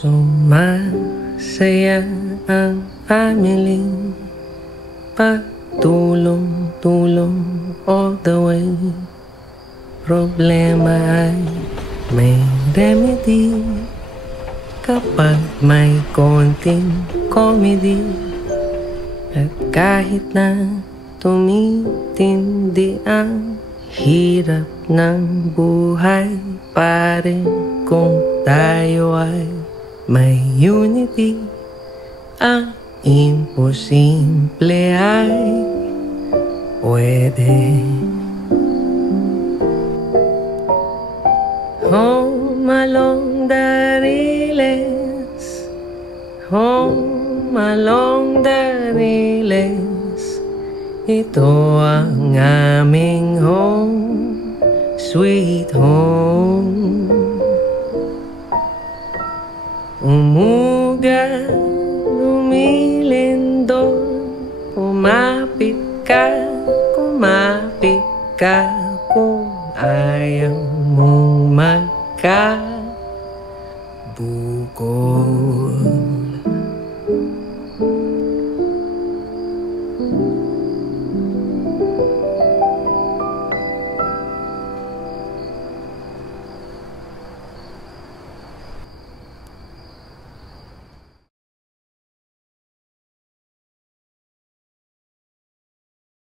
Sumasaya ang family, pagtulong-tulong all the way. Problema ay may remedy kapag may konting comedy. At kahit na tumitindi ang hirap ng buhay, pa rin kung tayo ay may unity, ang imposible ay pwede. Home along the riles, home along the riles, ito ang aming home, sweet home. Umuga, lumilindol, kumapit ka kung ayaw mong magkabuko.